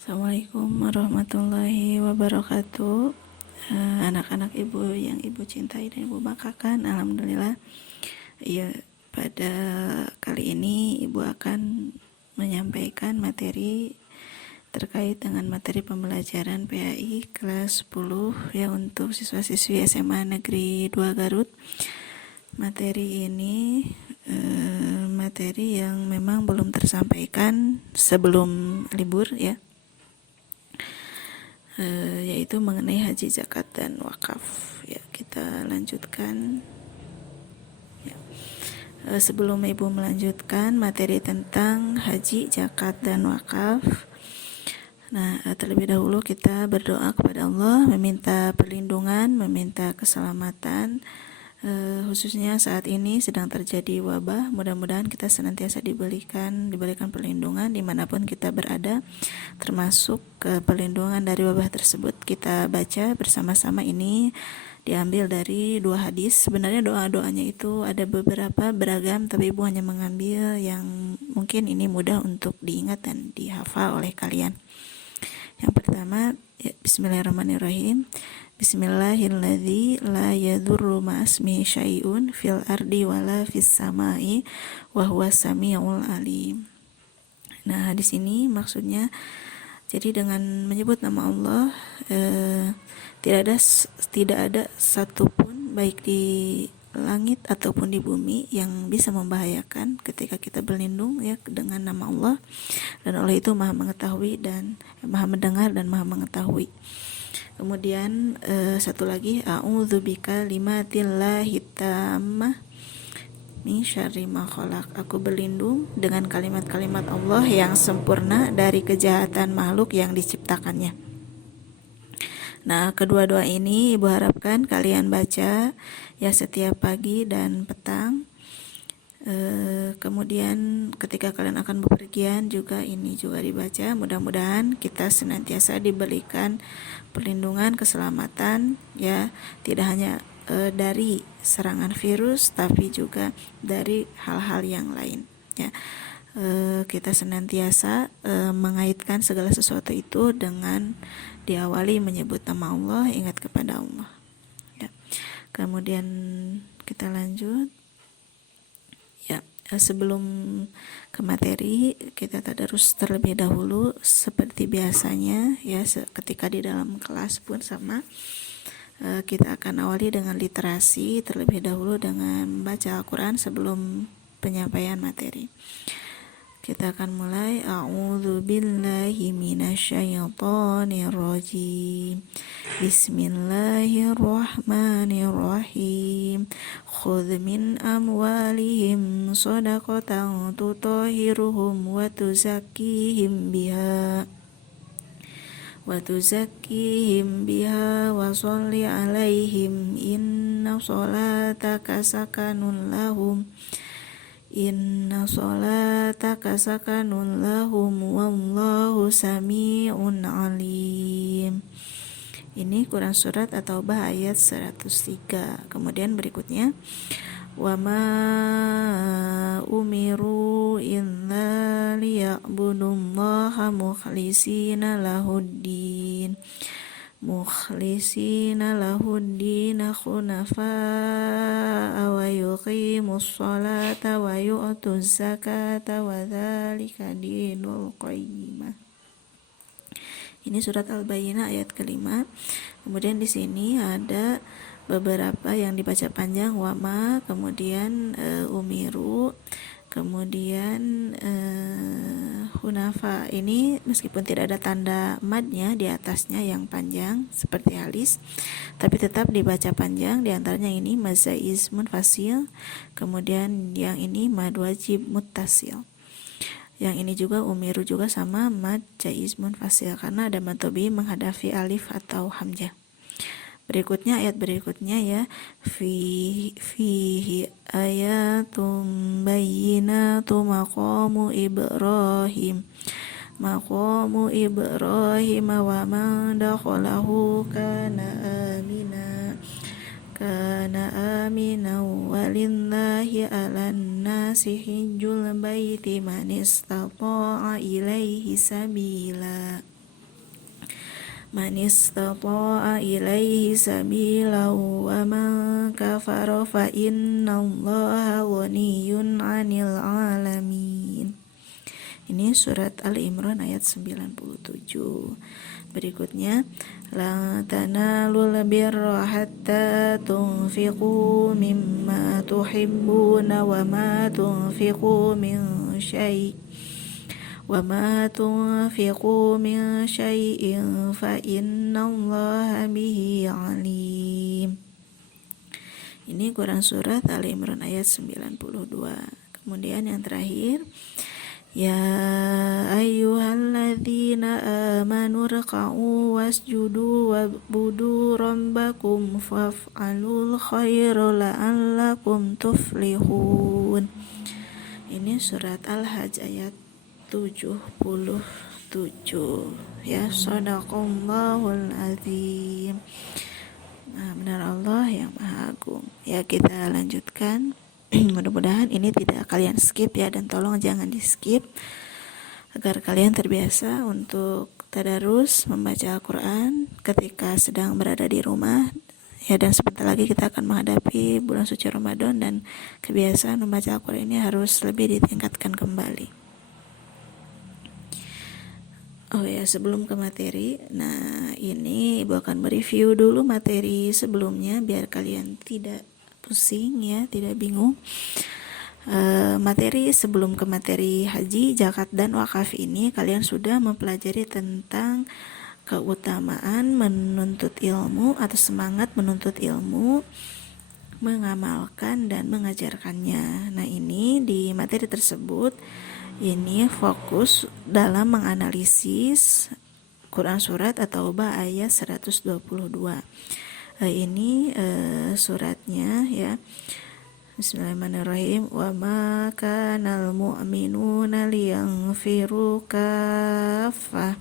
Assalamualaikum warahmatullahi wabarakatuh. Anak-anak ibu yang ibu cintai dan ibu banggakan, alhamdulillah. Ya, pada kali ini ibu akan menyampaikan materi terkait dengan materi pembelajaran PAI kelas 10 ya untuk siswa-siswi SMA Negeri 2 Garut. Materi ini materi yang memang belum tersampaikan sebelum libur ya. Yaitu mengenai haji, zakat, dan wakaf. Ya, kita lanjutkan. Ya. Sebelum ibu melanjutkan materi tentang haji, zakat, dan wakaf, nah terlebih dahulu kita berdoa kepada Allah, meminta perlindungan, meminta keselamatan. Khususnya saat ini sedang terjadi wabah, mudah-mudahan kita senantiasa diberikan perlindungan dimanapun kita berada, termasuk perlindungan dari wabah tersebut. Kita baca bersama-sama, ini diambil dari 2 hadis. Sebenarnya doa-doanya itu ada beberapa beragam, tapi ibu hanya mengambil yang mungkin ini mudah untuk diingat dan dihafal oleh kalian. Yang pertama, ya, Bismillahirrahmanirrahim. Bismillahilladzi la yadurru ma'asmihi syai'un fil ardi wala fis samai wa huwas samiul alim. Nah, di sini maksudnya jadi dengan menyebut nama Allah tidak ada satupun baik di langit ataupun di bumi yang bisa membahayakan ketika kita berlindung ya dengan nama Allah, dan Allah itu Maha mengetahui dan Maha mendengar dan Maha mengetahui. Kemudian satu lagi, a'udzubika limatillahi tammah min syarri ma khalaq. Aku berlindung dengan kalimat-kalimat Allah yang sempurna dari kejahatan makhluk yang diciptakannya. Nah, kedua doa ini ibu harapkan kalian baca ya setiap pagi dan petang. Kemudian ketika kalian akan bepergian juga ini juga dibaca. Mudah-mudahan kita senantiasa diberikan perlindungan, keselamatan ya, tidak hanya dari serangan virus tapi juga dari hal-hal yang lain ya. Kita senantiasa mengaitkan segala sesuatu itu dengan diawali menyebut nama Allah, ingat kepada Allah ya. Kemudian kita lanjut ya. Sebelum ke materi, kita tadarus terlebih dahulu seperti biasanya ya. Ketika di dalam kelas pun sama, kita akan awali dengan literasi terlebih dahulu dengan membaca Al-Quran sebelum penyampaian materi. Kita akan mulai. A'udzu billahi minasyaitonir rajim. Bismillahirrahmanirrahim. Khudz min amwalihim shadaqatan tutahhiruhum wa tuzakkihim biha wa sholli 'alaihim inna sholataka sakanun lahum wallahu sami'un alim. Ini Quran surat At-Taubah ayat 103. Kemudian berikutnya, wa ma umiru illa liya'budullaha mukhlisina lahuddin khunafa'a wa yuqimus sholata wa yu'tuz zakata wa dzalika dinul qayyimah. Ini surat Al-Bayyinah ayat kelima. Kemudian di sini ada beberapa yang dibaca panjang, wama, kemudian umiru, kemudian hunafa. Ini meskipun tidak ada tanda madnya di atasnya yang panjang seperti halis, tapi tetap dibaca panjang. Di antaranya ini mazaiz munfasil, kemudian yang ini mad wajib muttasil. Yang ini juga umiru juga sama mad jaiz munfasil karena ada mad tabii menghadapi alif atau hamzah. Berikutnya ayat berikutnya ya, fihi ayatum bayyinatum maqamu Ibrahim wa man dakhalahu kana amina walillahi 'alan nasi hijjul baiti man istata'a ilaihi sabila. man istata'a ilaihi sabila wa man kafara fa innallaha ghaniyyun 'anil 'alamin. Ini surat Al-Imran ayat 97. Berikutnya, la tanalul birra hatta tunfiqu mimma tuhibbuna wa ma tunfiqu min syai' wa ma tunfiqu min syai'in fa innallaha bihi 'alim. Ini Quran surat Al-Imran ayat 92. Kemudian yang terakhir, ya ayyuhalladzina amanu rka'u wasjudu wa'budu rabbakum faf'alul khaira la'allakum tuflihun. Ini surat Al-Hajj ayat 77. Ya, shadaqallahul azim. Nah, benar Allah yang Maha Agung. Ya, kita lanjutkan. Mudah-mudahan ini tidak kalian skip ya, dan tolong jangan di skip agar kalian terbiasa untuk tadarus membaca Al-Quran ketika sedang berada di rumah ya. Dan sebentar lagi kita akan menghadapi bulan suci Ramadan, dan kebiasaan membaca Al-Quran ini harus lebih ditingkatkan kembali. Oh ya, sebelum ke materi, nah ini Ibu akan mereview dulu materi sebelumnya biar kalian tidak pusing ya, tidak bingung. Materi sebelum ke materi haji, zakat, dan wakaf ini kalian sudah mempelajari tentang keutamaan menuntut ilmu atau semangat menuntut ilmu, mengamalkan dan mengajarkannya. Nah, ini di materi tersebut ini fokus dalam menganalisis Quran surat At-Taubah ayat 122. Ini suratnya ya. Bismillahirrahmanirrahim. Wa ma kanal mu'minuna liyanfiru kaffah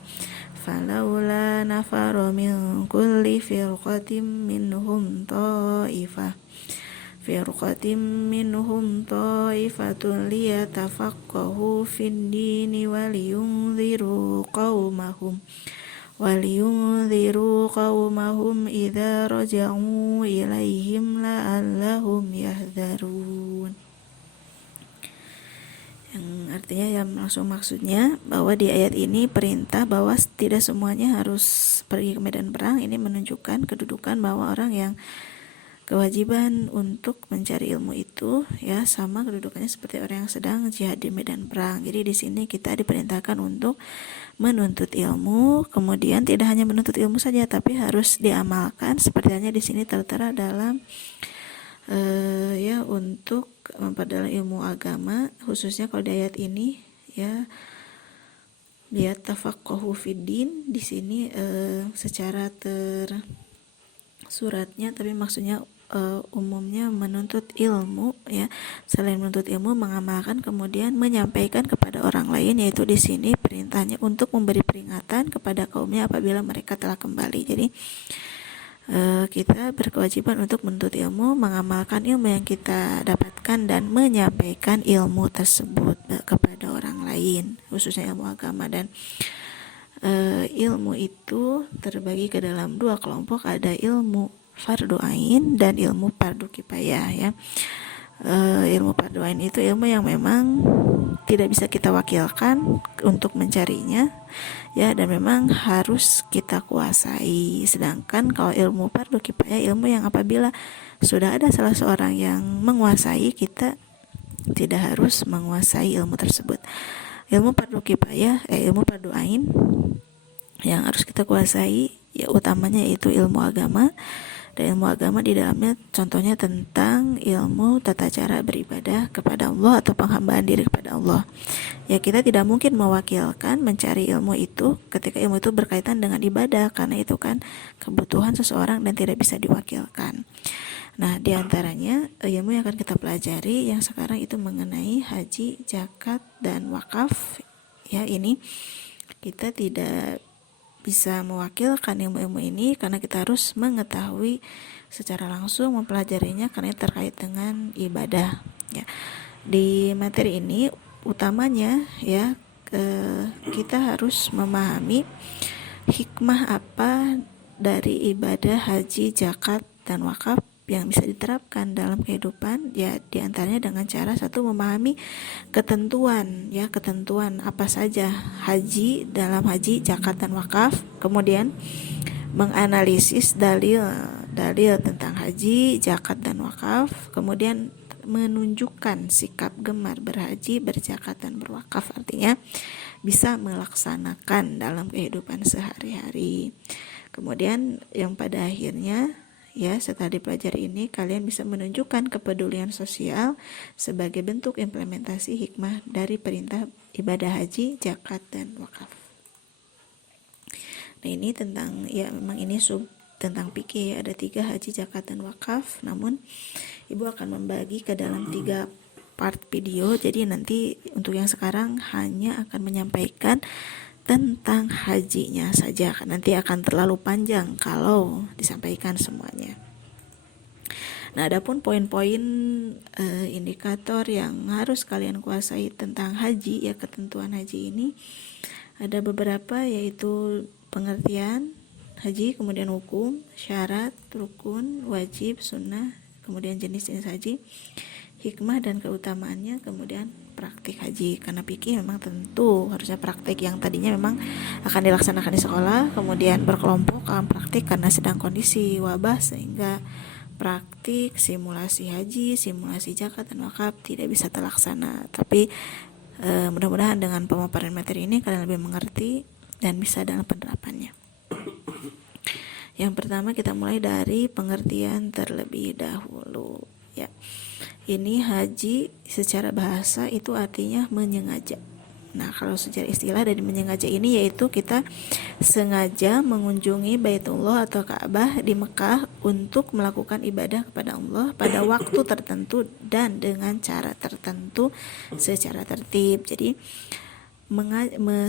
falaula nafaru min kulli firqatin minhum ta'ifatun liyatafaqahu fid dini waliyunziru qawmahum idza raja'u ilaihim la'allahum yahdharun. Yang artinya ya langsung maksudnya bahwa di ayat ini perintah bahwa tidak semuanya harus pergi ke medan perang. Ini menunjukkan kedudukan bahwa orang yang kewajiban untuk mencari ilmu itu ya sama kedudukannya seperti orang yang sedang jihad di medan perang. Jadi di sini kita diperintahkan untuk menuntut ilmu, kemudian tidak hanya menuntut ilmu saja tapi harus diamalkan seperti halnya di sini tertera dalam ya untuk memperdalam ilmu agama, khususnya kalau di ayat ini ya, lihat tafaqahu fiddin di sini secara tersuratnya, tapi maksudnya umumnya menuntut ilmu ya. Selain menuntut ilmu, mengamalkan kemudian menyampaikan kepada orang lain, yaitu di sini perintahnya untuk memberi peringatan kepada kaumnya apabila mereka telah kembali. Jadi kita berkewajiban untuk menuntut ilmu, mengamalkan ilmu yang kita dapatkan dan menyampaikan ilmu tersebut kepada orang lain, khususnya ilmu agama. Dan ilmu itu terbagi ke dalam dua kelompok, ada ilmu fardu ain dan ilmu fardu kifayah ya. Ilmu fardu ain itu ilmu yang memang tidak bisa kita wakilkan untuk mencarinya ya, dan memang harus kita kuasai. Sedangkan kalau ilmu fardu kifayah, ilmu yang apabila sudah ada salah seorang yang menguasai, kita tidak harus menguasai ilmu tersebut. Ilmu fardu kifayah, ilmu fardu ain yang harus kita kuasai ya utamanya itu ilmu agama. Dan ilmu agama di dalamnya contohnya tentang ilmu tata cara beribadah kepada Allah atau penghambaan diri kepada Allah. Ya, kita tidak mungkin mewakilkan mencari ilmu itu ketika ilmu itu berkaitan dengan ibadah, karena itu kan kebutuhan seseorang dan tidak bisa diwakilkan. Nah, diantaranya ilmu yang akan kita pelajari yang sekarang itu mengenai haji, zakat, dan wakaf. Ya, ini kita tidak bisa mewakilkan ilmu-ilmu ini karena kita harus mengetahui secara langsung, mempelajarinya karena terkait dengan ibadah ya. Di materi ini utamanya ya kita harus memahami hikmah apa dari ibadah haji, zakat, dan wakaf yang bisa diterapkan dalam kehidupan? Ya, diantaranya dengan cara satu, memahami ketentuan, ya, ketentuan apa saja haji, dalam haji, zakat, dan wakaf. Kemudian menganalisis dalil tentang haji, zakat, dan wakaf. Kemudian menunjukkan sikap gemar berhaji, berzakat, dan berwakaf, artinya bisa melaksanakan dalam kehidupan sehari-hari. Kemudian yang pada akhirnya, ya, setelah dipelajari ini, kalian bisa menunjukkan kepedulian sosial sebagai bentuk implementasi hikmah dari perintah ibadah haji, zakat, dan wakaf. Nah, ini tentang, ya, memang ini tentang fikih, ada 3, haji, zakat, dan wakaf. Namun ibu akan membagi ke dalam 3 part video. Jadi nanti untuk yang sekarang hanya akan menyampaikan tentang hajinya saja, nanti akan terlalu panjang kalau disampaikan semuanya. Nah, adapun poin-poin indikator yang harus kalian kuasai tentang haji, ya, ketentuan haji ini ada beberapa, yaitu pengertian haji, kemudian hukum, syarat, rukun, wajib, sunnah, kemudian jenis-jenis haji, hikmah dan keutamaannya, kemudian praktik haji. Karena fikih memang tentu harusnya praktik yang tadinya memang akan dilaksanakan di sekolah, kemudian berkelompok akan praktik karena sedang kondisi wabah, sehingga praktik simulasi haji, simulasi zakat, dan wakaf tidak bisa terlaksana. Tapi mudah-mudahan dengan pemaparan materi ini kalian lebih mengerti dan bisa dalam penerapannya. Yang pertama, kita mulai dari pengertian terlebih dahulu, ya. Ini haji secara bahasa itu artinya menyengaja. Nah, kalau secara istilah dari menyengaja ini yaitu kita sengaja mengunjungi Baitullah atau Ka'bah di Mekah untuk melakukan ibadah kepada Allah pada waktu tertentu dan dengan cara tertentu secara tertib. Jadi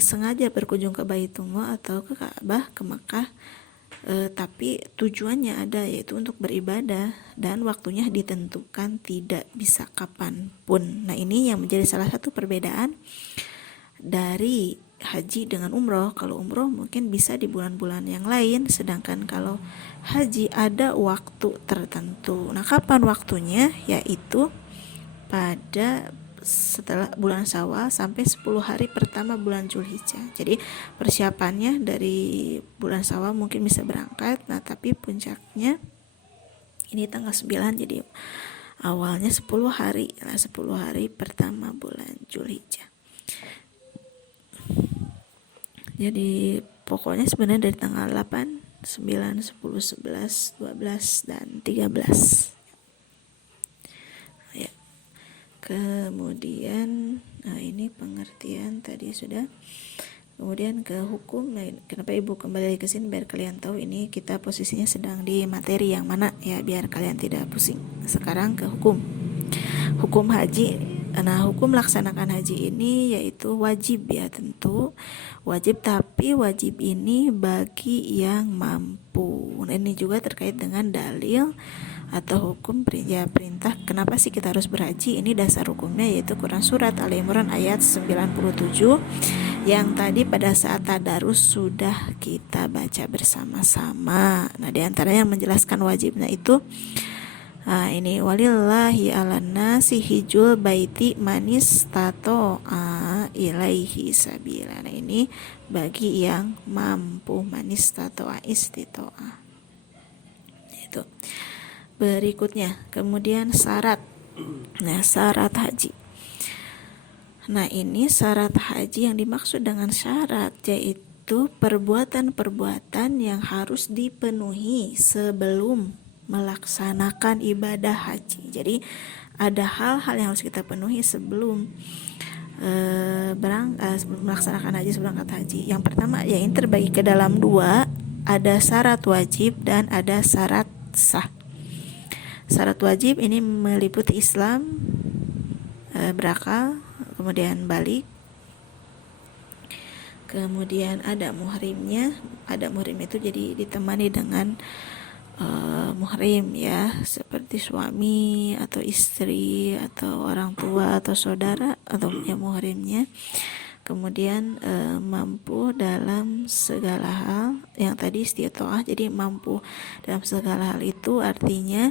sengaja berkunjung ke Baitullah atau ke Ka'bah, ke Mekah, tapi tujuannya ada, yaitu untuk beribadah, dan waktunya ditentukan, tidak bisa kapanpun. Nah, ini yang menjadi salah satu perbedaan dari haji dengan umroh. Kalau umroh mungkin bisa di bulan-bulan yang lain, sedangkan kalau haji ada waktu tertentu. Nah, kapan waktunya? Yaitu pada setelah bulan Syawal sampai 10 hari pertama bulan Zulhijjah. Jadi persiapannya dari bulan Syawal mungkin bisa berangkat. Nah, tapi puncaknya ini tanggal 9, jadi awalnya 10 hari. Nah, 10 hari pertama bulan Zulhijjah. Jadi pokoknya sebenarnya dari tanggal 8, 9, 10, 11, 12, dan 13. Ya. Kemudian, nah, ini pengertian tadi sudah. Kemudian ke hukum. Nah, kenapa ibu kembali ke sini? Biar kalian tahu ini kita posisinya sedang di materi yang mana, ya, biar kalian tidak pusing. Sekarang ke hukum. Hukum haji. Nah, hukum melaksanakan haji ini yaitu wajib, ya, tentu wajib, tapi wajib ini bagi yang mampu. Nah, ini juga terkait dengan dalil atau hukum, ya, perintah kenapa sih kita harus berhaji. Ini dasar hukumnya yaitu Quran Surat Ali Imran ayat 97 yang tadi pada saat tadarus sudah kita baca bersama-sama. Nah, diantaranya yang menjelaskan wajibnya itu, nah, ini walillahi ala nasi hijul baiti manis tato ilaihi sabila. Nah, ini bagi yang mampu, manis tato istitoa. Itu. Berikutnya, kemudian syarat. Nah, syarat haji. Nah, ini syarat haji, yang dimaksud dengan syarat yaitu perbuatan-perbuatan yang harus dipenuhi sebelum melaksanakan ibadah haji. Jadi ada hal-hal yang harus kita penuhi sebelum melaksanakan haji, sebelum berangkat haji. Yang pertama, ya, ini terbagi ke dalam 2, ada syarat wajib dan ada syarat sah. Syarat wajib ini meliputi Islam, berakal, kemudian balik, kemudian ada muhrimnya. Ada muhrim itu jadi ditemani dengan muhrim, ya, seperti suami atau istri atau orang tua atau saudara atau, ya, muhrimnya. kemudian mampu dalam segala hal, yang tadi istitoah, jadi mampu dalam segala hal itu artinya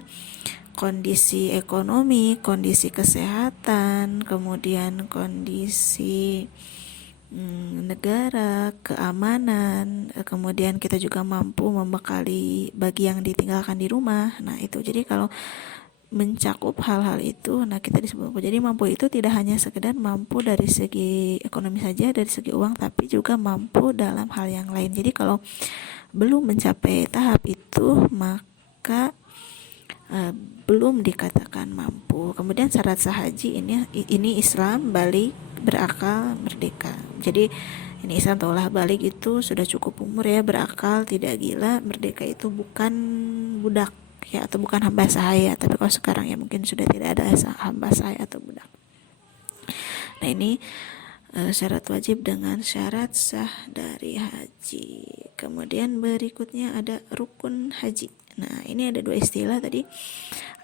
kondisi ekonomi, kondisi kesehatan, kemudian kondisi negara, keamanan, kemudian kita juga mampu membekali bagi yang ditinggalkan di rumah. Nah itu, jadi kalau mencakup hal-hal itu, nah kita disebut mampu. Jadi mampu itu tidak hanya sekedar mampu dari segi ekonomi saja, dari segi uang, tapi juga mampu dalam hal yang lain. Jadi kalau belum mencapai tahap itu, maka belum dikatakan mampu. Kemudian syarat sah haji ini Islam, balik, berakal, merdeka. Jadi ini Islam taulah balik itu sudah cukup umur ya, berakal, tidak gila, merdeka itu bukan budak ya, atau bukan hamba sahaya. Tapi kalau sekarang ya mungkin sudah tidak ada hamba sahaya atau budak. Nah ini syarat wajib dengan syarat sah dari haji. Kemudian berikutnya ada rukun haji. Nah ini ada dua istilah tadi,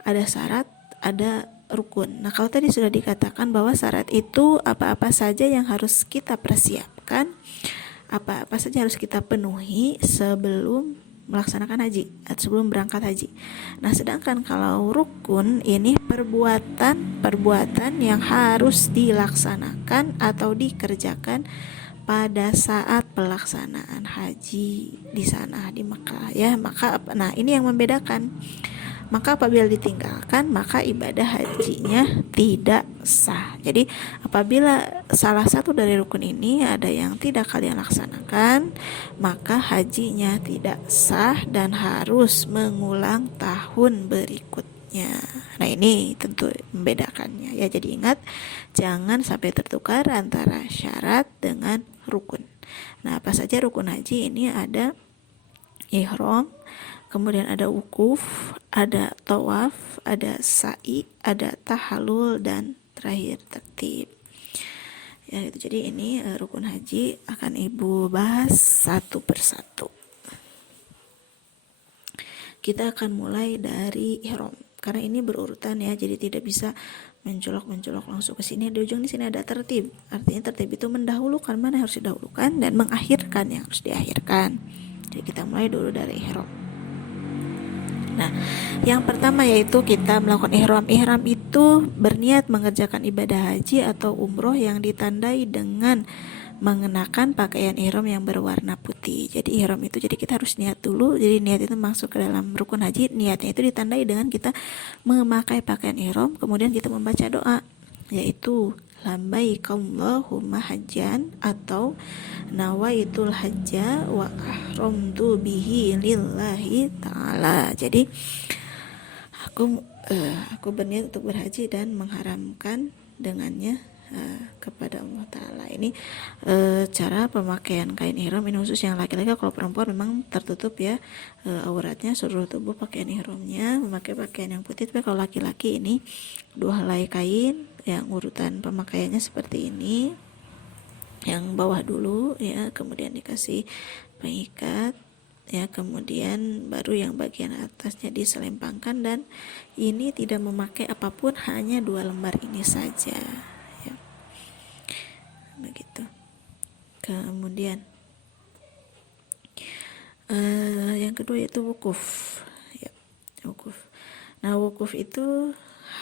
ada syarat, ada rukun. Nah kalau tadi sudah dikatakan bahwa syarat itu apa-apa saja yang harus kita persiapkan, apa-apa saja harus kita penuhi sebelum melaksanakan haji atau sebelum berangkat haji. Nah sedangkan kalau rukun ini perbuatan yang harus dilaksanakan atau dikerjakan pada saat pelaksanaan haji di sana di Mekah ya. Maka nah ini yang membedakan. Maka apabila ditinggalkan, maka ibadah hajinya tidak sah. Jadi apabila salah satu dari rukun ini ada yang tidak kalian laksanakan, maka hajinya tidak sah dan harus mengulang tahun berikutnya. Nah ini tentu membedakannya ya. Jadi ingat, jangan sampai tertukar antara syarat dengan rukun. Nah apa saja rukun haji ini? Ada ihram, kemudian ada wukuf, ada tawaf, ada sa'i, ada tahallul, dan terakhir tertib. Ya itu. Jadi ini rukun haji akan ibu bahas satu persatu. Kita akan mulai dari ihram karena ini berurutan ya, jadi tidak bisa mencolok langsung ke sini. Di ujung di sini ada tertib. Artinya tertib itu mendahulukan mana yang harus didahulukan dan mengakhirkan yang harus diakhirkan. Jadi kita mulai dulu dari ihram. Nah, yang pertama yaitu kita melakukan ihram. Ihram itu berniat mengerjakan ibadah haji atau umroh yang ditandai dengan mengenakan pakaian ihram yang berwarna putih. Jadi ihram itu, jadi kita harus niat dulu. Jadi niat itu masuk ke dalam rukun haji. Niatnya itu ditandai dengan kita memakai pakaian ihram, kemudian kita membaca doa, yaitu labbaik Allahumma hajjan atau nawaitul hajja wa ahramtu bihi lillahi ta'ala. Jadi aku berniat untuk berhaji dan mengharamkan dengannya kepada Allah Ta'ala. Ini cara pemakaian kain ihram. Ini khusus yang laki-laki. Kalau perempuan memang tertutup ya auratnya, seluruh tubuh pakaian ihramnya memakai pakaian yang putih. Tapi kalau laki-laki ini 2 helai kain yang urutan pemakaiannya seperti ini. Yang bawah dulu ya, kemudian dikasih pengikat ya, kemudian baru yang bagian atasnya diselempangkan, dan ini tidak memakai apapun, hanya 2 lembar ini saja ya. Begitu. Kemudian yang kedua yaitu wukuf ya, wukuf. Nah wukuf itu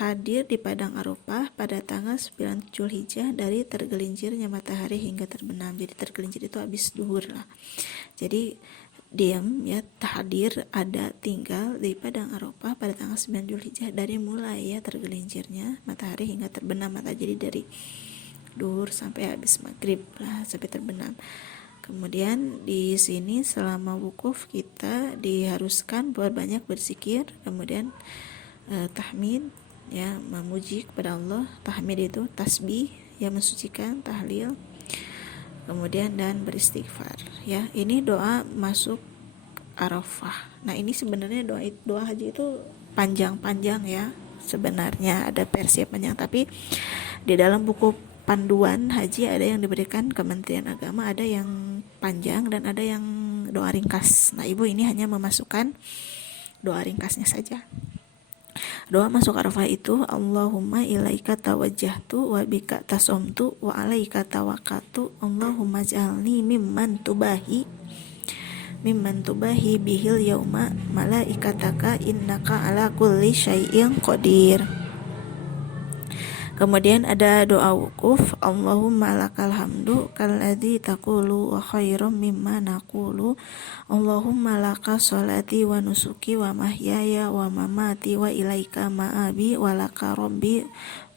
hadir di Padang Arafah pada tanggal 9 Zulhijjah dari tergelincirnya matahari hingga terbenam. Jadi tergelincir itu habis duhur lah. Jadi diam ya, hadir, ada, tinggal di Padang Arafah pada tanggal 9 Zulhijjah dari mulai ya tergelincirnya matahari hingga terbenam matahari. Jadi dari duhur sampai habis maghrib lah, sampai terbenam. Kemudian di sini selama wukuf kita diharuskan buat banyak berzikir, kemudian tahmid ya, memuji kepada Allah. Tahmid itu tasbih ya, mensucikan, tahlil, kemudian dan beristighfar ya. Ini doa masuk Arafah. Nah ini sebenarnya doa haji itu panjang-panjang ya, sebenarnya ada versi panjang, tapi di dalam buku panduan haji ada yang diberikan Kementerian Agama, ada yang panjang dan ada yang doa ringkas. Nah ibu ini hanya memasukkan doa ringkasnya saja. Doa masuk Arafah itu Allahumma ilaika tawajjahtu wa bika tasomtu wa alaika tawakkaltu Allahumma ij'alni mimman tubahi bihil yauma malaikataka innaka ala kulli syai'in qadir. Kemudian ada doa wukuf, Allahumma lakal hamdu kalladzi taqulu wa khairum mimma naqulu. Allahumma laka sholati wa nusuki wa mahyaya wa mamati wa ilaika ma'abi wa laka rabbi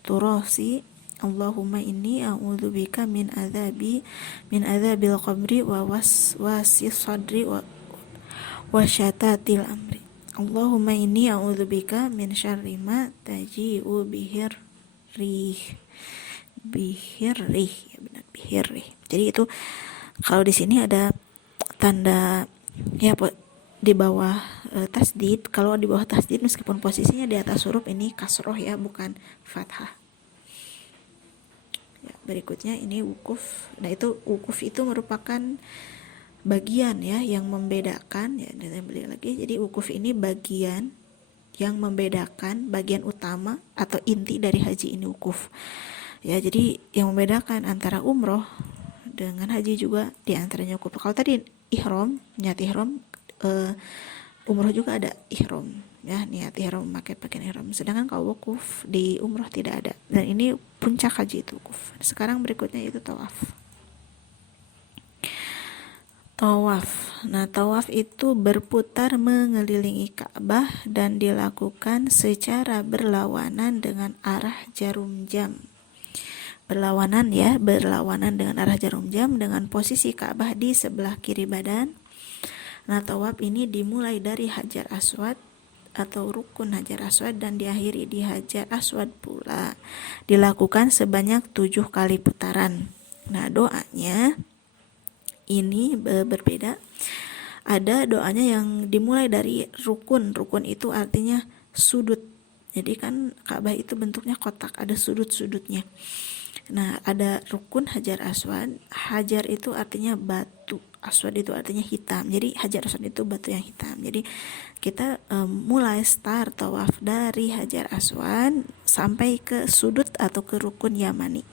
turasi. Allahumma inni a'udzubika min adzabil qabri wa waswasi sadri wa syatatil amri. Allahumma inni a'udzubika min syarri ma taji'u bihirrih ya benar bihirrih. Jadi itu kalau di sini ada tanda ya di bawah tasdid. Kalau di bawah tasdid meskipun posisinya di atas huruf ini kasroh ya, bukan fathah. Ya, berikutnya ini wukuf. Nah itu wukuf itu merupakan bagian ya yang membedakan ya, dan beli lagi. Jadi wukuf ini bagian yang membedakan, bagian utama atau inti dari haji ini wukuf. Ya, jadi yang membedakan antara umroh dengan haji juga diantaranya wukuf. Kalau tadi ihram, niat ihram, umroh juga ada ihram, ya niat ihram memakai pakaian ihram. Sedangkan kalau wukuf di umroh tidak ada. Dan ini puncak haji itu wukuf. Sekarang berikutnya itu tawaf. Tawaf. Nah, tawaf itu berputar mengelilingi Ka'bah dan dilakukan secara berlawanan dengan arah jarum jam. Berlawanan dengan arah jarum jam dengan posisi Ka'bah di sebelah kiri badan. Nah, tawaf ini dimulai dari Hajar Aswad atau rukun Hajar Aswad dan diakhiri di Hajar Aswad pula. Dilakukan sebanyak 7 kali putaran. Nah, doanya ini berbeda. Ada doanya yang dimulai dari rukun. Rukun itu artinya sudut. Jadi kan Ka'bah itu bentuknya kotak, ada sudut-sudutnya. Nah, ada rukun Hajar Aswad. Hajar itu artinya batu, Aswad itu artinya hitam. Jadi Hajar Aswad itu batu yang hitam. Jadi kita mulai start tawaf dari Hajar Aswad sampai ke sudut atau ke rukun Yamani.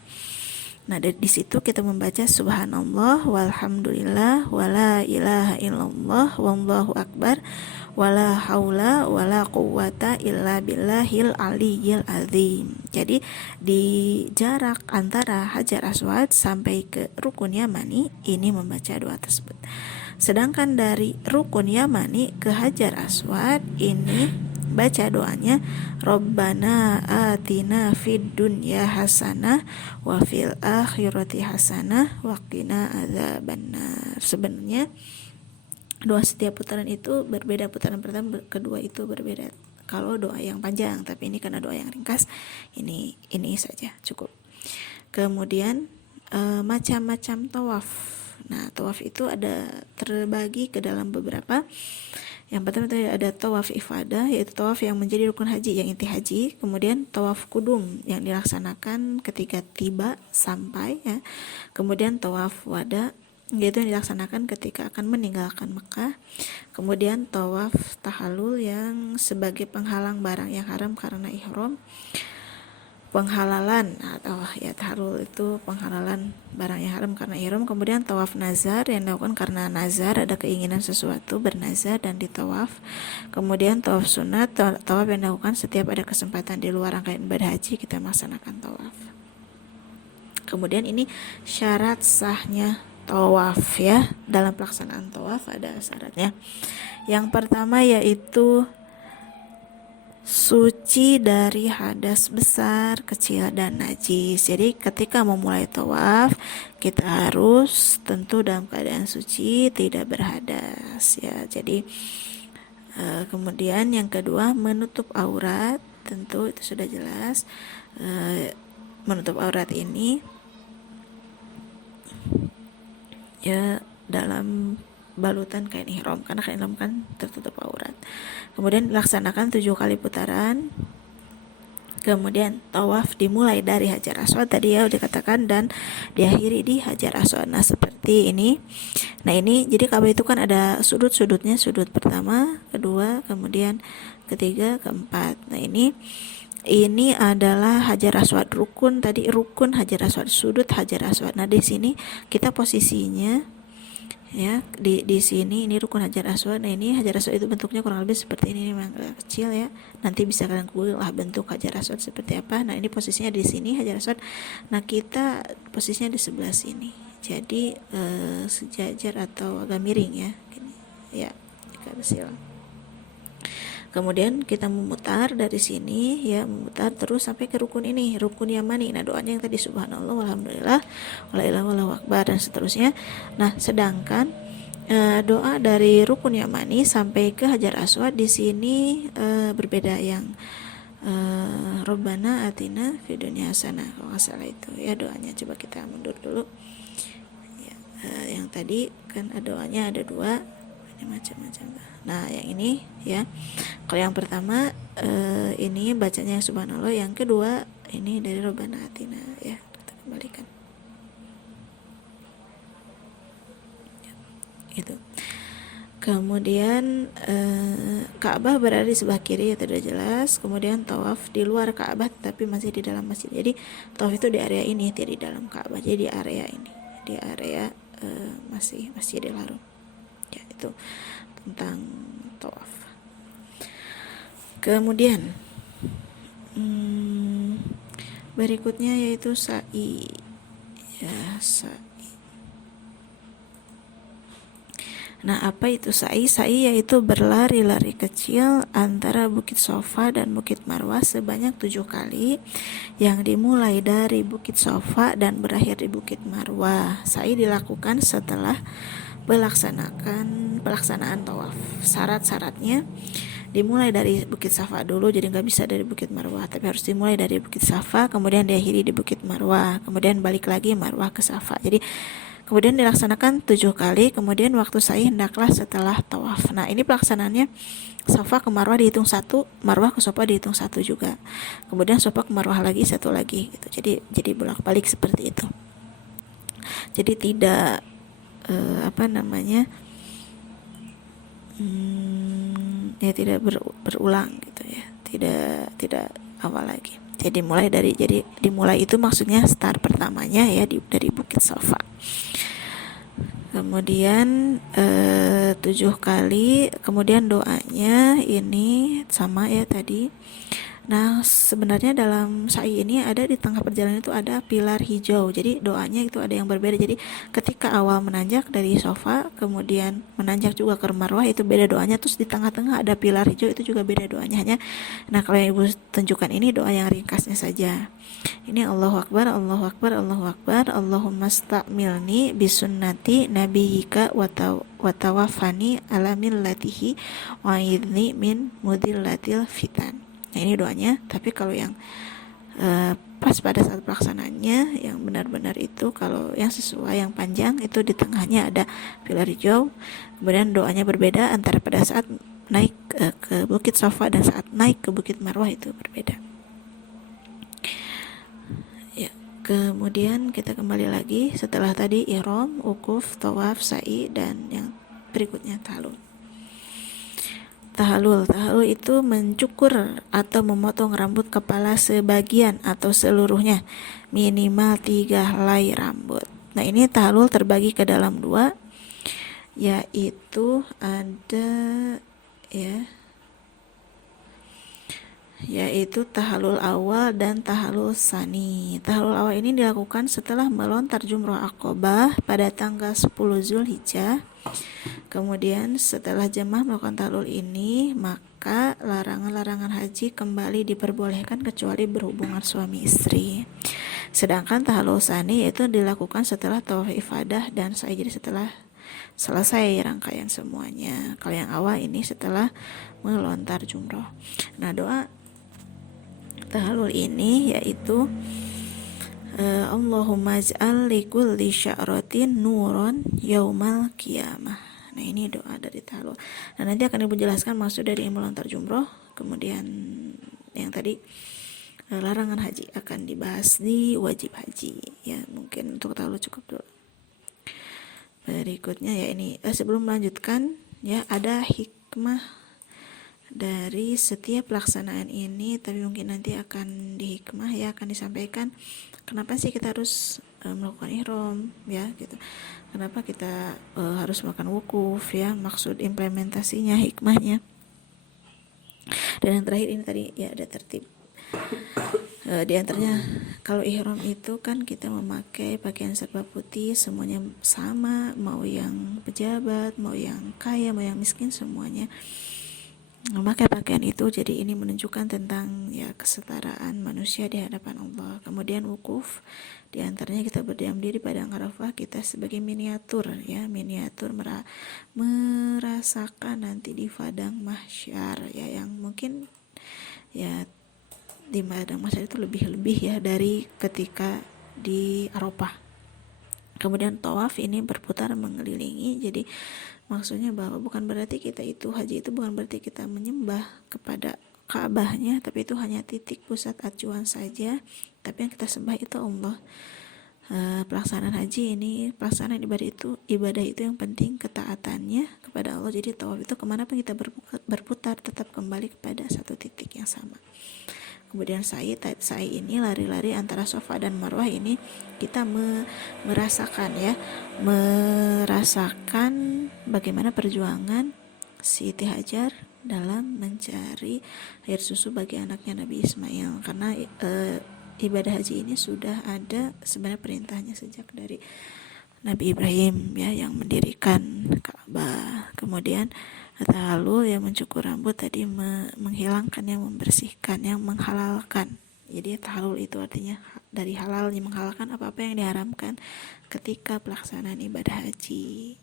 Nah, di situ kita membaca subhanallah walhamdulillah wala ilaha illallah wallahu akbar wala haula wala quwwata illa billahil aliyyil azim. Jadi di jarak antara Hajar Aswad sampai ke rukun Yamani ini membaca doa tersebut. Sedangkan dari rukun Yamani ke Hajar Aswad ini baca doanya Rabbana atina fid dunya hasanah wa fil akhirati hasanah wa qina adzabannar. Sebenarnya doa setiap putaran itu berbeda, putaran pertama kedua itu berbeda kalau doa yang panjang, tapi ini karena doa yang ringkas ini saja cukup. Kemudian macam-macam tawaf. Nah, tawaf itu ada terbagi ke dalam beberapa. Yang pertama tadi ada tawaf ifadah, yaitu tawaf yang menjadi rukun haji, yang inti haji. Kemudian tawaf kudum yang dilaksanakan ketika tiba sampai ya. Kemudian tawaf wada, yaitu yang dilaksanakan ketika akan meninggalkan Mekah. Kemudian tawaf tahallul yang sebagai penghalang barang yang haram karena ihram. Penghalalan atau ya tahlul itu penghalalan barang yang haram karena ihram. Kemudian tawaf nazar yang dilakukan karena nazar, ada keinginan sesuatu bernazar dan ditawaf. Kemudian tawaf sunat, tawaf yang dilakukan setiap ada kesempatan di luar rangkaian ibadah haji kita melaksanakan tawaf. Kemudian ini syarat sahnya tawaf ya. Dalam pelaksanaan tawaf ada syaratnya. Yang pertama yaitu suci dari hadas besar, kecil, dan najis. Jadi ketika memulai tawaf kita harus tentu dalam keadaan suci, tidak berhadas ya. Jadi kemudian yang kedua menutup aurat, tentu itu sudah jelas. Menutup aurat ini ya dalam balutan kain ihram, karena kain ihram kan tertutup aurat. Kemudian laksanakan 7 kali putaran Kemudian tawaf dimulai dari Hajar Aswad tadi ya udah dikatakan, dan diakhiri di Hajar Aswad. Nah seperti ini. Nah ini jadi Ka'bah itu kan ada sudut-sudutnya, sudut pertama, kedua, kemudian ketiga, keempat. Nah ini adalah Hajar Aswad, rukun tadi, rukun Hajar Aswad, sudut Hajar Aswad. Nah di sini kita posisinya ya di sini ini rukun Hajar Aswad. Nah ini Hajar Aswad itu bentuknya kurang lebih seperti ini, memang agak kecil ya, nanti bisa kalian google lah bentuk Hajar Aswad seperti apa. Nah ini posisinya di sini Hajar Aswad. Nah kita posisinya di sebelah sini, jadi sejajar atau agak miring ya gini ya, agak bersilang. Kemudian kita memutar dari sini ya, memutar terus sampai ke rukun ini, rukun Yamani. Nah doanya yang tadi subhanallah, walhamdulillah, wala ilaha wallahu akbar, dan seterusnya. Nah sedangkan doa dari rukun Yamani sampai ke Hajar Aswad di sini berbeda. Yang Rabbana atina fid dunya hasanah, kalau nggak salah itu ya doanya. Coba kita mundur dulu ya, yang tadi kan doanya ada dua, ini macam-macam. Nah yang ini ya, kalau yang pertama ini bacanya subhanallah, yang kedua ini dari Rabbana atina ya, kita kembalikan itu. Kemudian Ka'bah berada di sebelah kiri ya, tidak jelas. Kemudian tawaf di luar Ka'bah tapi masih di dalam masjid. Jadi tawaf itu di area ini, tidak di dalam Ka'bah. Jadi di area ini, di area masih Masjidil Haram. Ya itu tentang tawaf. Kemudian berikutnya yaitu sa'i ya, sa'i. Nah apa itu sa'i? Sa'i yaitu berlari-lari kecil antara Bukit Sofa dan Bukit Marwah sebanyak 7 kali, yang dimulai dari Bukit Sofa dan berakhir di Bukit Marwah. Sa'i dilakukan setelah pelaksanaan tawaf. Syarat-syaratnya dimulai dari Bukit Safa dulu, jadi nggak bisa dari Bukit Marwah, tapi harus dimulai dari Bukit Safa, kemudian diakhiri di Bukit Marwah, kemudian balik lagi Marwah ke Safa. Jadi kemudian dilaksanakan 7 kali, kemudian waktu sa'i hendaklah setelah tawaf. Nah ini pelaksanaannya, Safa ke Marwah dihitung 1, Marwah ke Safa dihitung 1 juga, kemudian Safa ke Marwah lagi 1 lagi gitu. Jadi bolak-balik seperti itu. Jadi tidak ya tidak berulang gitu ya, tidak awal lagi. Jadi dimulai itu maksudnya start pertamanya ya dari Bukit Safa. Kemudian 7 kali, kemudian doanya ini sama ya tadi. Nah sebenarnya dalam sa'i ini ada di tengah perjalanan itu ada pilar hijau, jadi doanya itu ada yang berbeda. Jadi ketika awal menanjak dari Safa kemudian menanjak juga ke Marwah itu beda doanya, terus di tengah-tengah ada pilar hijau itu juga beda doanya. Nah kalau yang ibu tunjukkan ini doa yang ringkasnya saja. Ini Allahu Akbar, Allahu Akbar, Allahu Akbar, Allahumma sta'milni bisunnati nabiyika watawafani ala millatihi wa'idni min mudillatil fitan. Nah ini doanya, tapi kalau yang pas pada saat pelaksanaannya yang benar-benar itu, kalau yang sesuai yang panjang itu di tengahnya ada pilar hijau, kemudian doanya berbeda antara pada saat naik ke Bukit Safa dan saat naik ke Bukit Marwah itu berbeda ya. Kemudian kita kembali lagi setelah tadi ihram, wukuf, tawaf, sa'i, dan yang berikutnya tahlul. Tahalul itu mencukur atau memotong rambut kepala sebagian atau seluruhnya, minimal 3 helai rambut. Nah ini tahalul terbagi ke dalam 2, yaitu ada yaitu tahalul awal dan tahalul sani. Tahalul awal ini dilakukan setelah melontar jumroh Aqobah pada tanggal 10 Zulhijjah. Kemudian setelah jemaah melakukan tahlul ini, maka larangan-larangan haji kembali diperbolehkan kecuali berhubungan suami istri. Sedangkan tahlul sani yaitu dilakukan setelah tawaf ifadah dan sa'i, jadi setelah selesai rangkaian semuanya. Kalau yang awal ini setelah melontar jumroh. Nah doa tahlul ini yaitu Allahumma ij'al likulli sya'ratin nuron yaumal qiyamah. Nah ini doa dari tahlul. Nah nanti akan ibu jelaskan maksud dari melontar jumroh. Kemudian yang tadi larangan haji akan dibahas di wajib haji ya. Mungkin untuk tahu cukup dulu. Berikutnya ya ini sebelum melanjutkan ya, ada hikmah dari setiap pelaksanaan ini, tapi mungkin nanti akan dihikmah ya, akan disampaikan kenapa sih kita harus melakukan ihram ya gitu. Kenapa kita harus melakukan wukuf ya, maksud implementasinya, hikmahnya. Dan yang terakhir ini tadi ya ada tertib. Di antaranya kalau ihram itu kan kita memakai pakaian serba putih, semuanya sama, mau yang pejabat, mau yang kaya, mau yang miskin, semuanya memakai pakaian itu. Jadi ini menunjukkan tentang ya kesetaraan manusia di hadapan Allah. Kemudian wukuf, di antaranya kita berdiam diri pada Arafah, kita sebagai miniatur ya, miniatur merasakan nanti di padang mahsyar ya, yang mungkin ya di padang mahsyar itu lebih ya dari ketika di Arafah. Kemudian tawaf ini berputar mengelilingi, jadi maksudnya bahwa bukan berarti kita itu haji itu bukan berarti kita menyembah kepada Ka'bahnya, tapi itu hanya titik pusat acuan saja, tapi yang kita sembah itu Allah. Pelaksanaan haji ini, pelaksanaan ibadah itu yang penting ketaatannya kepada Allah. Jadi tawaf itu kemanapun kita berputar tetap kembali kepada satu titik yang sama. Kemudian sa'i ini lari-lari antara Safa dan Marwah, ini kita merasakan bagaimana perjuangan Siti Hajar dalam mencari air susu bagi anaknya Nabi Ismail, karena ibadah haji ini sudah ada sebenarnya perintahnya sejak dari Nabi Ibrahim ya, yang mendirikan Ka'bah. Kemudian tahallul yang mencukur rambut tadi, menghilangkan, yang membersihkan, yang menghalalkan. Jadi tahallul itu artinya dari halal, yang menghalalkan apa-apa yang diharamkan ketika pelaksanaan ibadah haji.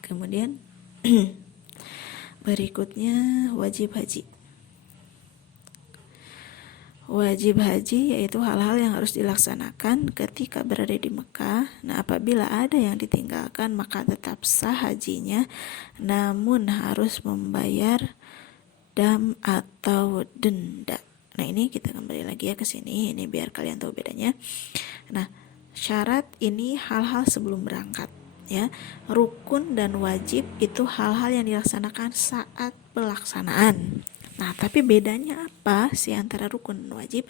Kemudian berikutnya wajib haji. Wajib haji yaitu hal-hal yang harus dilaksanakan ketika berada di Mekah. Nah, apabila ada yang ditinggalkan maka tetap sah hajinya, namun harus membayar dam atau denda. Nah, ini kita kembali lagi ya ke sini, ini biar kalian tahu bedanya. Nah, syarat ini hal-hal sebelum berangkat ya. Rukun dan wajib itu hal-hal yang dilaksanakan saat pelaksanaan. Nah, tapi bedanya apa sih antara rukun dan wajib?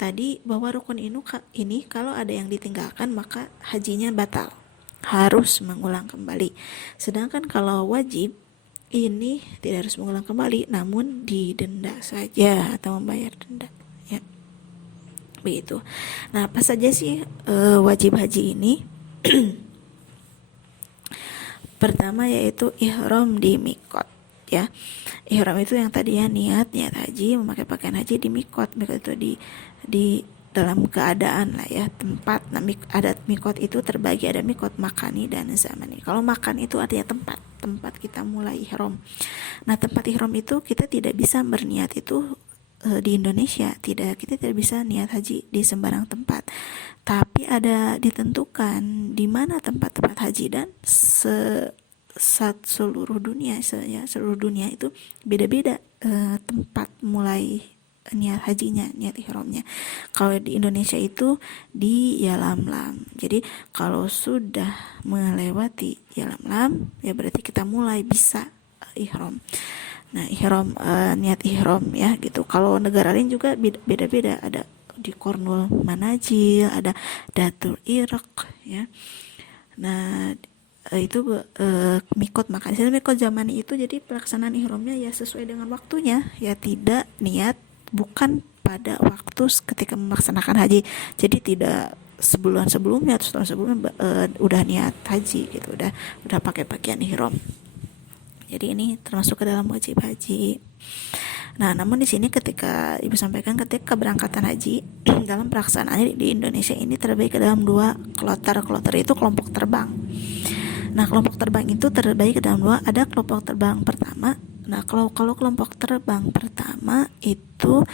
Tadi bahwa rukun ini kalau ada yang ditinggalkan maka hajinya batal, harus mengulang kembali. Sedangkan kalau wajib ini tidak harus mengulang kembali, namun didenda saja atau membayar denda ya. Begitu. Nah, apa saja sih wajib haji ini? Pertama yaitu ihram di mikot ya. Ihram itu yang tadinya niat haji, memakai pakaian haji di mikot. Mikot itu di dalam keadaan lah ya, tempat. Nah, adat mikot itu terbagi, ada mikot makani dan zamani. Kalau makan itu artinya tempat kita mulai ihram. Nah, tempat ihram itu kita tidak bisa berniat itu di Indonesia, kita tidak bisa niat haji di sembarang tempat. Tapi ada ditentukan di mana tempat-tempat haji, dan seluruh dunia itu beda-beda tempat mulai niat hajinya, niat ihramnya. Kalau di Indonesia itu di Yalamlam. Jadi kalau sudah melewati Yalamlam ya berarti kita mulai bisa ihram. Nah, ihram niat ihram ya gitu. Kalau negara lain juga beda-beda, ada di Kornul Manajil, ada Datul Iraq ya. Nah, itu mikot makan. Di mikot zamani itu jadi pelaksanaan ihramnya ya sesuai dengan waktunya ya, tidak niat bukan pada waktu ketika melaksanakan haji. Jadi tidak sebulan sebelumnya atau setahun sebelumnya udah niat haji gitu, udah pakai pakaian ihram. Jadi ini termasuk ke dalam wajib haji. Nah, namun di sini ketika Ibu sampaikan ketika keberangkatan haji dalam pelaksanaannya di Indonesia ini terbagi ke dalam dua kloter. Kloter itu kelompok terbang. Nah, kelompok terbang itu terbagi ke dalam dua. Ada kelompok terbang pertama. Nah, kalau kelompok terbang pertama itu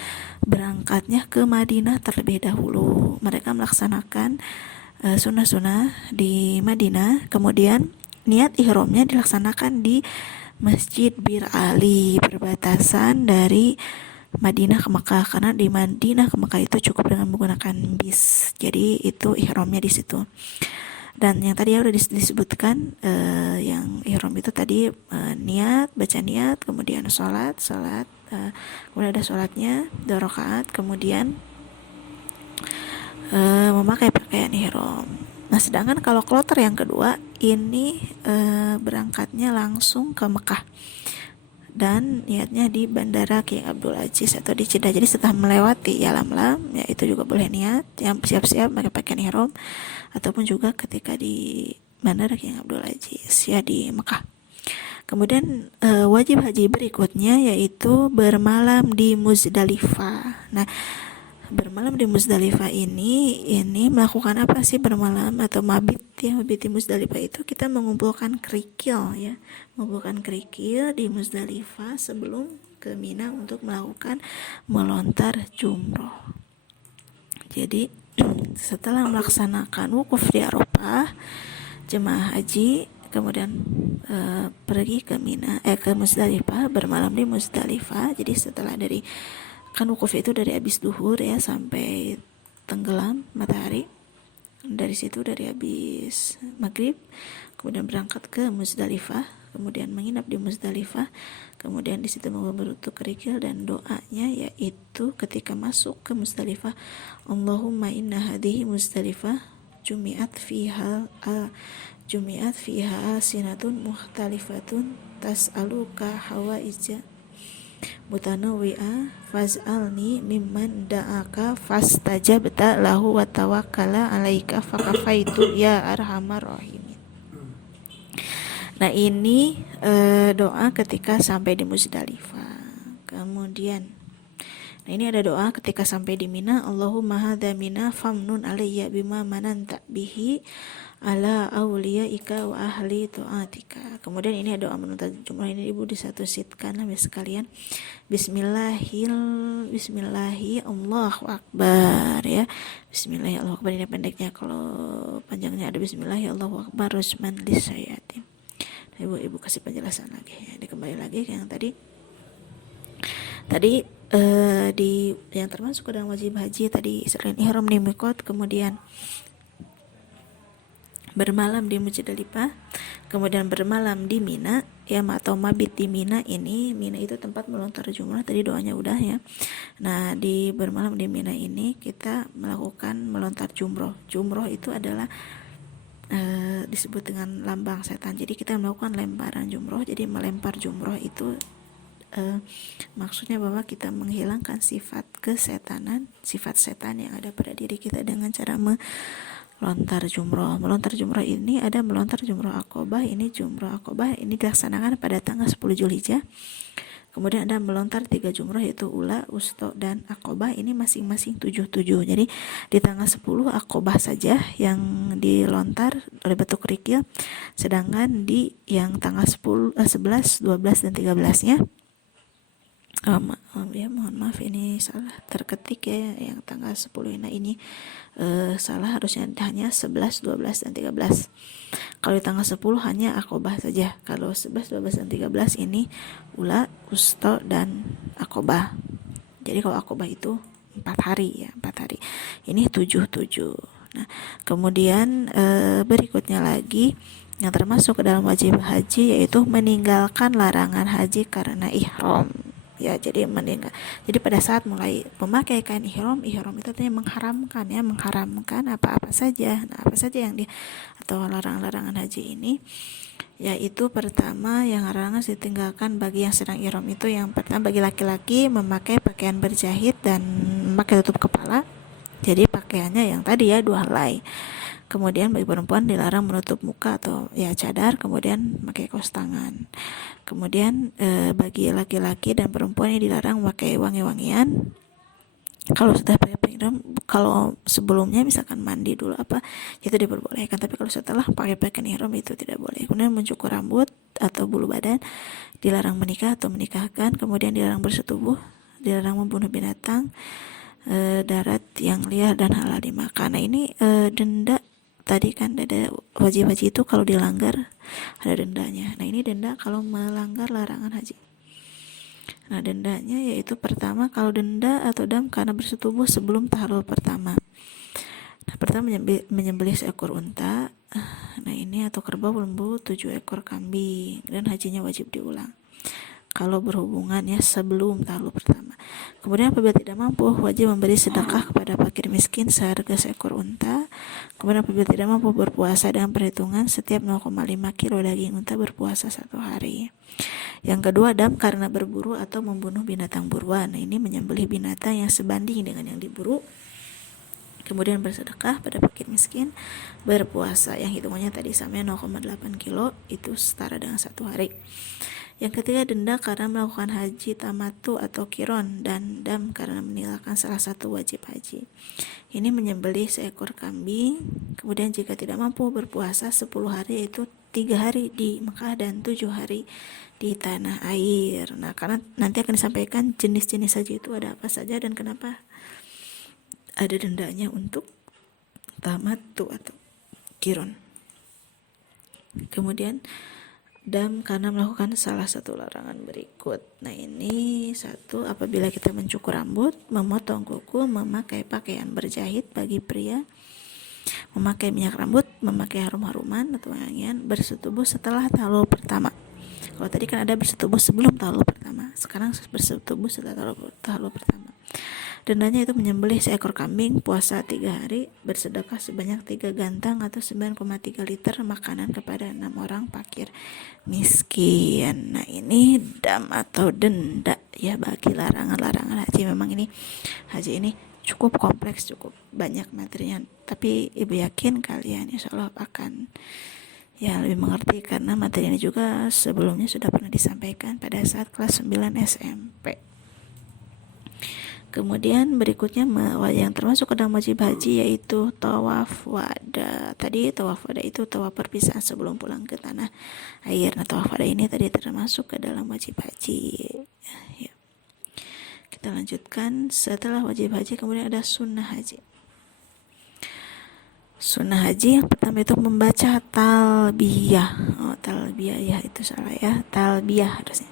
berangkatnya ke Madinah terlebih dahulu. Mereka melaksanakan sunnah-sunnah di Madinah. Kemudian niat ihramnya dilaksanakan di Masjid Bir Ali, perbatasan dari Madinah ke Mekah, karena di Madinah ke Mekah itu cukup dengan menggunakan bis. Jadi itu ihramnya di situ. Dan yang tadi ya udah disebutkan, yang ihram itu tadi niat, baca niat, kemudian sholat, kemudian ada sholatnya 2 rakaat, kemudian memakai pakaian ihram. Nah, sedangkan kalau kloter yang kedua ini berangkatnya langsung ke Mekah dan niatnya di Bandara King Abdul Aziz atau di Jeddah. Jadi setelah melewati Yalamlam, ya itu juga boleh niat yang siap-siap pakai pakaian ihram, ataupun juga ketika di Bandara King Abdul Aziz ya di Mekah. Kemudian wajib haji berikutnya yaitu bermalam di Muzdalifah. Nah, bermalam di Muzdalifah ini melakukan apa sih bermalam atau mabit ya? Mabit di Muzdalifah itu kita mengumpulkan kerikil ya, mengumpulkan kerikil di Muzdalifah sebelum ke Mina untuk melakukan melontar jumroh. Jadi setelah melaksanakan wukuf di Arafah, jemaah haji kemudian pergi ke Mina, ke Muzdalifah, bermalam di Muzdalifah. Jadi setelah dari kan wukuf itu dari habis duhur ya sampai tenggelam matahari, dari situ dari habis maghrib kemudian berangkat ke Muzdalifah, kemudian menginap di Muzdalifah, kemudian di situ membentuk kerikil dan doanya yaitu ketika masuk ke Muzdalifah, Allahumma inna hadhihi Muzdalifah jumi'at fiha sinatun muhtalifatun tas'aluka hawaija mutanawwi'a faz'alni mimman da'aka fastajabta lahu wa tawakkala 'alaika fakafaitu ya arhamar rahimin. Nah, ini doa ketika sampai di Muzdalifah. Kemudian ini ada doa ketika sampai di Mina, Allahumma hadza Mina famnun alayya bima mananta bihi ala auliyaika wa ahli ta'atika. Kemudian ini ada doa menuntas jumlah, ini ibu disatu sitkan ya sekalian. Bismillahi Allahu Akbar ya. Bismillahi Allahu Akbar ini pendeknya, kalau panjangnya ada Bismillahi Allahu Akbar rusman lisayatim. Nah, ibu kasih penjelasan lagi ya. Dikembali lagi ke yang tadi di yang termasuk ke dalam wajib haji tadi selain ihram di miqat, kemudian bermalam di Muzdalifah, kemudian bermalam di Mina ya, atau mabit di Mina. Mina itu tempat melontar jumrah, tadi doanya udah ya. Nah, di bermalam di Mina ini kita melakukan melontar jumroh. Jumroh itu adalah disebut dengan lambang setan. Jadi kita melakukan lemparan jumroh. Jadi melempar jumroh itu maksudnya bahwa kita menghilangkan sifat kesetanan, sifat setan yang ada pada diri kita dengan cara melontar jumroh. Melontar jumroh ini ada melontar jumroh Aqobah. Ini jumroh Aqobah ini dilaksanakan pada tanggal 10 Zulhijjah. Kemudian ada melontar 3 jumroh yaitu Ula, Wusta, dan Aqobah. Ini masing-masing 7. Jadi di tanggal 10 Aqobah saja yang dilontar oleh batu kerikil. Sedangkan di yang tanggal 11, 12, dan 13-nya ya mohon maaf ini salah terketik ya, yang tanggal 10 ini salah, harusnya hanya 11, 12, dan 13. Kalau di tanggal 10 hanya Aqobah saja. Kalau 11, 12, dan 13 ini Ula, Wusta, dan Aqobah. Jadi kalau Aqobah itu 4 hari ya, 4 hari. Ini 7. Nah, kemudian berikutnya lagi yang termasuk ke dalam wajib haji yaitu meninggalkan larangan haji karena ihram. Ya, jadi pada saat mulai memakai kain ihram itu artinya mengharamkan apa-apa saja. Nah, apa saja yang atau larangan haji ini, yaitu pertama yang larangan ditinggalkan bagi yang sedang ihram itu, yang pertama bagi laki-laki memakai pakaian berjahit dan memakai tutup kepala. Jadi pakaiannya yang tadi ya 2 helai. Kemudian bagi perempuan dilarang menutup muka atau ya cadar, kemudian pakai kaos tangan. Kemudian bagi laki-laki dan perempuan ini dilarang memakai wangi-wangian. Kalau sudah pakai ihram, kalau sebelumnya misalkan mandi dulu itu diperbolehkan, tapi kalau setelah pakai pakaian ihram itu tidak boleh. Kemudian mencukur rambut atau bulu badan, dilarang menikah atau menikahkan, kemudian dilarang bersetubuh, dilarang membunuh binatang darat yang liar dan halal dimakan. Nah, ini denda. Tadi kan ada wajib haji itu kalau dilanggar ada dendanya. Nah, ini denda kalau melanggar larangan haji. Nah, dendanya yaitu pertama, kalau denda atau dam karena bersetubuh sebelum tahlul pertama. Nah, pertama menyembelih seekor unta, nah ini atau kerbau, lembu, 7 ekor kambing, dan hajinya wajib diulang kalau berhubungan ya sebelum tahlul pertama. Kemudian apabila tidak mampu, wajib memberi sedekah kepada fakir miskin seharga seekor unta. Kemudian apabila tidak mampu, berpuasa dengan perhitungan setiap 0,5 kilo daging unta berpuasa 1 hari. Yang kedua, dam karena berburu atau membunuh binatang buruan. Nah, ini menyembelih binatang yang sebanding dengan yang diburu, kemudian bersedekah pada fakir miskin, berpuasa yang hitungannya tadi sama 0,8 kilo, itu setara dengan 1 hari. Yang ketiga, denda karena melakukan haji tamatu atau kiron, dan dam karena meninggalkan salah satu wajib haji. Ini menyembelih seekor kambing, kemudian jika tidak mampu berpuasa 10 hari, yaitu 3 hari di Mekah dan 7 hari di tanah air. Nah, karena nanti akan disampaikan jenis-jenis haji itu ada apa saja dan kenapa ada dendanya untuk tamatu atau kiron. Kemudian dam karena melakukan salah satu larangan berikut. Nah, ini satu, apabila kita mencukur rambut, memotong kuku, memakai pakaian berjahit bagi pria, memakai minyak rambut, memakai harum-haruman atau wangian, bersetubuh setelah tahlul pertama. Kalau tadi kan ada bersetubuh sebelum tahlul pertama, sekarang bersetubuh setelah tahlul pertama. Dendanya itu menyembelih seekor kambing, puasa 3 hari, bersedekah sebanyak 3 gantang atau 9,3 liter makanan kepada 6 orang fakir miskin. Nah, ini dam atau denda ya bagi larangan-larangan haji. Memang ini haji ini cukup kompleks, cukup banyak materinya, tapi ibu yakin kalian insya Allah akan ya lebih mengerti karena materi ini juga sebelumnya sudah pernah disampaikan pada saat kelas 9 SMP. Kemudian berikutnya yang termasuk ke dalam wajib haji yaitu tawaf wada. Tadi tawaf wada itu tawaf perpisahan sebelum pulang ke tanah air. Nah, tawaf wada ini tadi termasuk ke dalam wajib haji. Ya. Kita lanjutkan, setelah wajib haji kemudian ada sunnah haji. Sunnah haji yang pertama itu membaca talbiyah. Talbiyah ya, itu salah ya, talbiyah harusnya.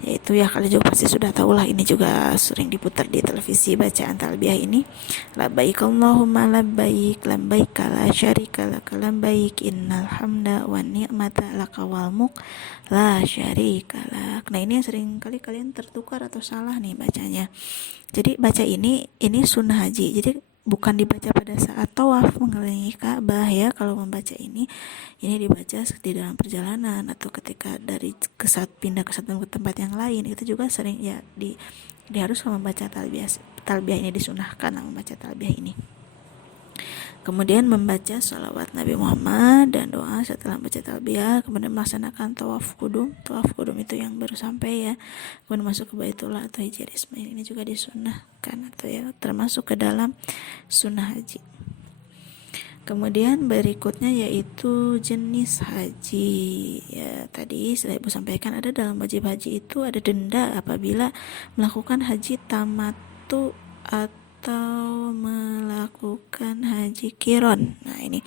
Yaitu ya kalian juga pasti sudah tahu lah, ini juga sering diputar di televisi bacaan talbiyah ini. Labbaik Allahumma labbaik, labbaik la syarika laka labbaik, innal hamda wan ni'mata laka wal mulk la syarika lak. Nah, ini yang sering kali kalian tertukar atau salah nih bacanya. Jadi baca ini sunnah haji. Jadi bukan dibaca pada saat tawaf mengelilingi Ka'bah ya. Kalau membaca ini dibaca di dalam perjalanan atau ketika dari pindah ke satu tempat yang lain, itu juga sering ya diharuskan membaca talbiyah ini, disunahkan membaca talbiyah ini. Kemudian membaca sholawat Nabi Muhammad dan doa setelah membaca talbiyah, kemudian melaksanakan tawaf kudum. Tawaf kudum itu yang baru sampai ya, kemudian masuk ke Baitullah atau Hijr Ismail, ini juga disunahkan atau ya termasuk ke dalam sunnah haji. Kemudian berikutnya yaitu jenis haji ya, tadi sudah ibu sampaikan ada dalam wajib haji itu ada denda apabila melakukan haji tamattu atau melakukan haji kiron. Nah, ini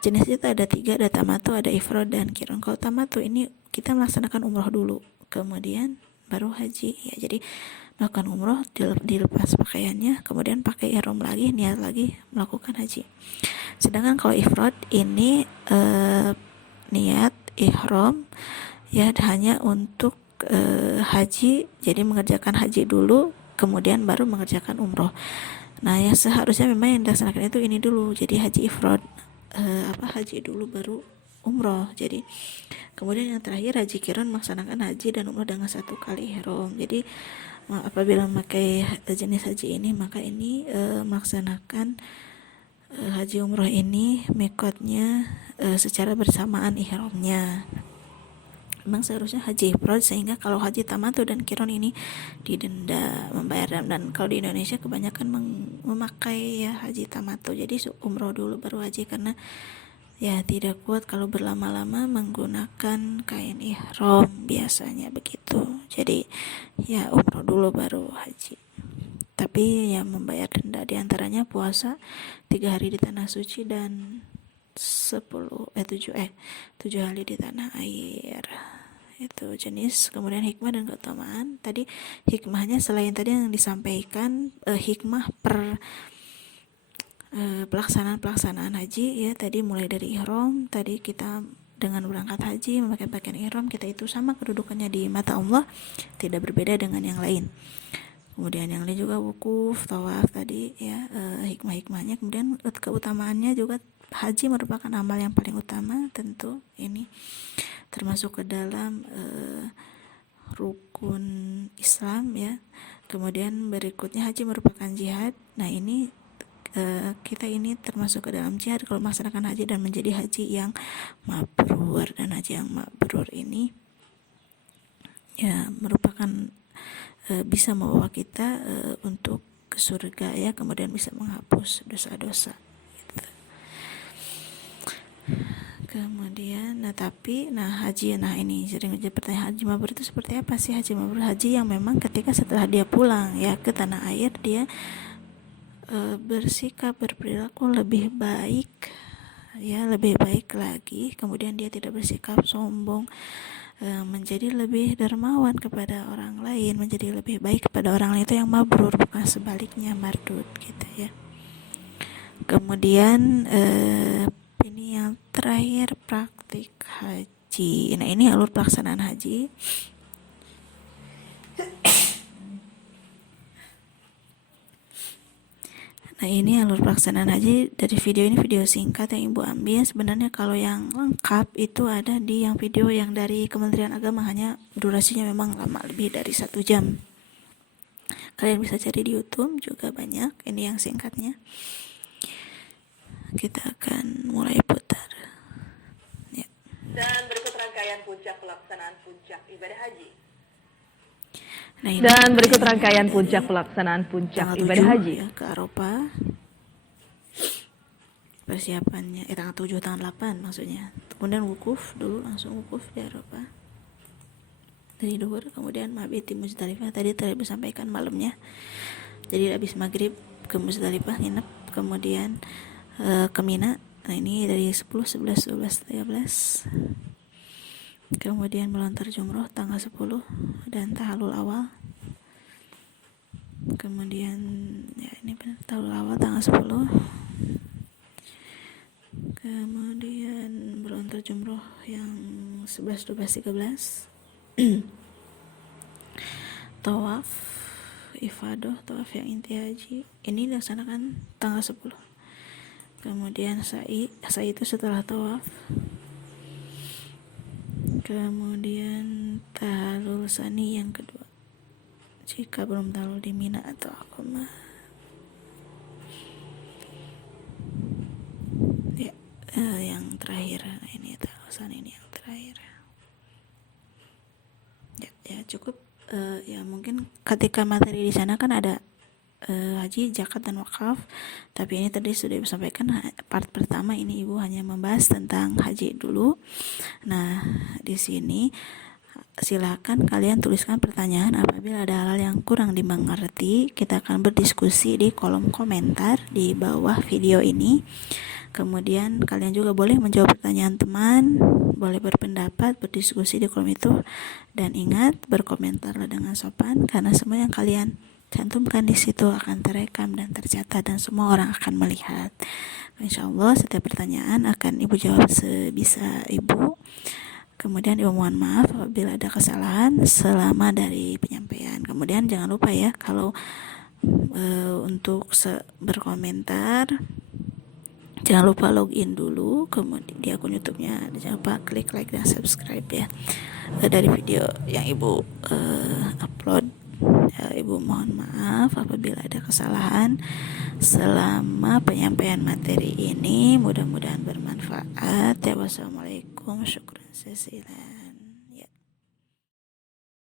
jenis itu ada 3, ada tamattu, ada ifrad, dan kiron. Kalau tamattu ini kita melaksanakan umroh dulu, kemudian baru haji ya. Jadi melakukan umroh, dilepas pakaiannya, kemudian pakai ihram lagi, niat lagi melakukan haji. Sedangkan kalau ifrad ini niat ihram ya hanya untuk haji, jadi mengerjakan haji dulu kemudian baru mengerjakan umroh. Nah, yang seharusnya memang yang dilaksanakan itu ini dulu, jadi haji ifrad haji dulu baru umroh. Jadi kemudian yang terakhir haji kiron, melaksanakan haji dan umroh dengan 1 kali ihram. Jadi apabila memakai jenis haji ini, maka ini melaksanakan haji umroh ini mikotnya secara bersamaan ihramnya. Memang seharusnya haji ifrad, sehingga kalau haji tamattu dan kiron ini didenda membayar. Dan kalau di Indonesia kebanyakan memakai ya haji tamattu, jadi umroh dulu baru haji, karena ya tidak kuat kalau berlama-lama menggunakan kain ihram, biasanya begitu. Jadi ya umroh dulu baru haji. Tapi yang membayar denda diantaranya puasa 3 hari di tanah suci dan 7 hari di tanah air itu jenis, kemudian hikmah dan keutamaan. Tadi hikmahnya selain tadi yang disampaikan, hikmah per pelaksanaan haji ya, tadi mulai dari ihram, tadi kita dengan berangkat haji memakai pakaian ihram, kita itu sama kedudukannya di mata Allah, tidak berbeda dengan yang lain. Kemudian yang lain juga wukuf, tawaf tadi ya, hikmah-hikmahnya. Kemudian keutamaannya juga, haji merupakan amal yang paling utama, tentu ini termasuk ke dalam rukun Islam ya. Kemudian berikutnya haji merupakan jihad. Nah ini kita ini termasuk ke dalam jihad kalau melaksanakan haji dan menjadi haji yang mabrur. Dan haji yang mabrur ini ya merupakan bisa membawa kita untuk ke surga ya, kemudian bisa menghapus dosa-dosa gitu. Kemudian haji, ini sering aja pertanyaan, haji mabrur itu seperti apa sih? Haji mabrur, haji yang memang ketika setelah dia pulang ya ke tanah air, dia bersikap, berperilaku lebih baik ya, lebih baik lagi, kemudian dia tidak bersikap sombong, menjadi lebih dermawan kepada orang lain, menjadi lebih baik kepada orang lain, itu yang mabrur, bukan sebaliknya mardud gitu ya. Kemudian ini yang terakhir, praktik haji. Nah ini alur pelaksanaan haji. Nah ini alur pelaksanaan haji dari video ini, video singkat yang ibu ambil. Sebenarnya kalau yang lengkap itu ada di yang video yang dari Kementerian Agama, hanya durasinya memang lama, lebih dari 1 jam. Kalian bisa cari di YouTube juga banyak. Ini yang singkatnya. Kita akan mulai putar ya. Dan berikut rangkaian puncak pelaksanaan puncak ibadah haji. Nah, dan berikut rangkaian puncak pelaksanaan puncak ibadah haji ya, ke Arafah. Persiapannya tanggal 7, tanggal 8 maksudnya. Kemudian wukuf dulu, langsung wukuf di Arafah dari duhur. Kemudian mabit di Muzdalifah, tadi disampaikan malamnya. Jadi habis maghrib ke Muzdalifah nginep, kemudian ke Mina. Nah ini dari 10, 11, 12, 13. Kemudian melontar jumroh tanggal 10 dan tahalul awal. Kemudian ya ini benar, tahalul awal tanggal 10. Kemudian melontar jumroh yang 11, 12, 13. Tawaf ifadah, tawaf yang inti haji ini dilaksanakan tanggal 10. Kemudian sa'i itu setelah tawaf. Kemudian tahalul sani yang kedua jika belum tahalul di Mina atau Aqabah ya. Yang terakhir, nah ini tahalul sani ini yang terakhir ya cukup. Ya mungkin ketika materi di sana kan ada haji, zakat dan wakaf, tapi ini tadi sudah disampaikan part pertama, ini ibu hanya membahas tentang haji dulu. Nah di sini silakan kalian tuliskan pertanyaan apabila ada hal yang kurang dimengerti. Kita akan berdiskusi di kolom komentar di bawah video ini. Kemudian kalian juga boleh menjawab pertanyaan teman, boleh berpendapat, berdiskusi di kolom itu. Dan ingat, berkomentarlah dengan sopan, karena semua yang kalian cantumkan di situ akan terekam dan tercatat dan semua orang akan melihat. Insyaallah setiap pertanyaan akan ibu jawab sebisa ibu. Kemudian ibu mohon maaf apabila ada kesalahan selama dari penyampaian. Kemudian jangan lupa ya, kalau untuk berkomentar jangan lupa login dulu, kemudian di akun YouTube-nya jangan lupa klik like dan subscribe ya dari video yang ibu upload. Ibu mohon maaf apabila ada kesalahan selama penyampaian materi ini. Mudah-mudahan bermanfaat ya. Wassalamualaikum, syukran jazilan.